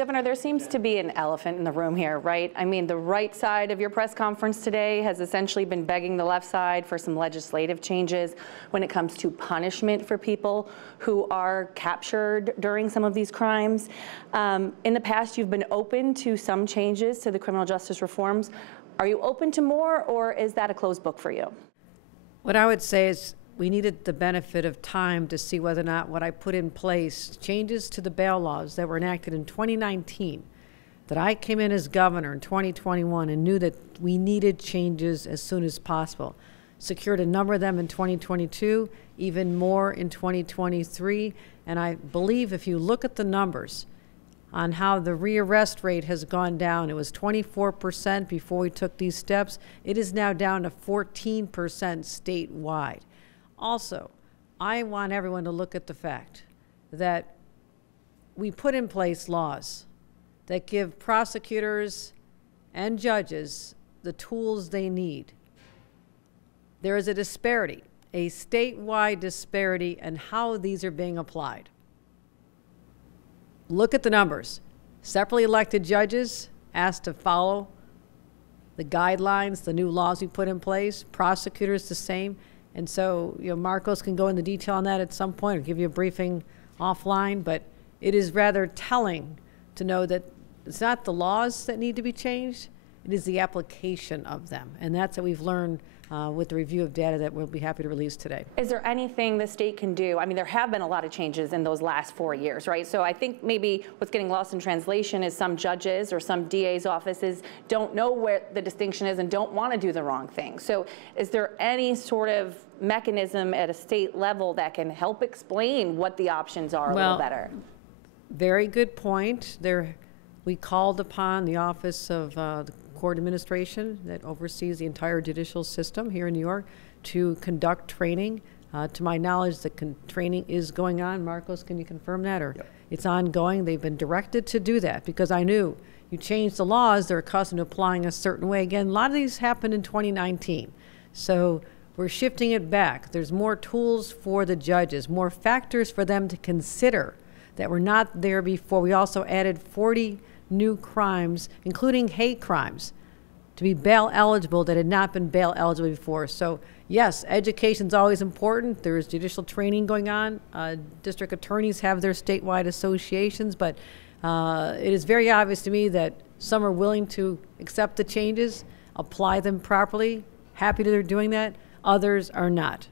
Governor, there seems to be an elephant in the room here, right? I mean, the right side of your press conference today has essentially been begging the left side for some legislative changes when it comes to punishment for people who are captured during some of these crimes. In the past, you've been open to some changes to the criminal justice reforms. Are you open to more, or is that a closed book for you? What I would say is we needed the benefit of time to see whether or not what I put in place, changes to the bail laws that were enacted in 2019, that I came in as governor in 2021 and knew that we needed changes as soon as possible. Secured a number of them in 2022, even more in 2023, and I believe if you look at the numbers on how the rearrest rate has gone down, it was 24% before we took these steps. It is now down to 14% statewide. Also, I want everyone to look at the fact that we put in place laws that give prosecutors and judges the tools they need. There is a disparity, a statewide disparity in how these are being applied. Look at the numbers. Separately elected judges asked to follow the guidelines, the new laws we put in place, prosecutors the same. And so, Marcos can go into detail on that at some point or give you a briefing offline, but it is rather telling to know that it's not the laws that need to be changed, it is the application of them. And that's what we've learned with the review of data that we'll be happy to release today. Is there anything the state can do? I mean, there have been a lot of changes in those last 4 years, right? So I think maybe what's getting lost in translation is some judges or some DA's offices don't know where the distinction is and don't want to do the wrong thing. So is there any sort of mechanism at a state level that can help explain what the options are a little better? Very good point. We called upon the Office of the Court Administration that oversees the entire judicial system here in New York to conduct training. To my knowledge, the training is going on. Marcos, can you confirm that? Or Yep. It's ongoing. They've been directed to do that because I knew you change the laws, they're accustomed to applying a certain way. Again, a lot of these happened in 2019. So we're shifting it back. There's more tools for the judges, more factors for them to consider that were not there before. We also added 40 new crimes, including hate crimes, to be bail eligible that had not been bail eligible before. So yes, education's always important. There's judicial training going on. District attorneys have their statewide associations, but it is very obvious to me that some are willing to accept the changes, apply them properly, happy that they're doing that. Others are not.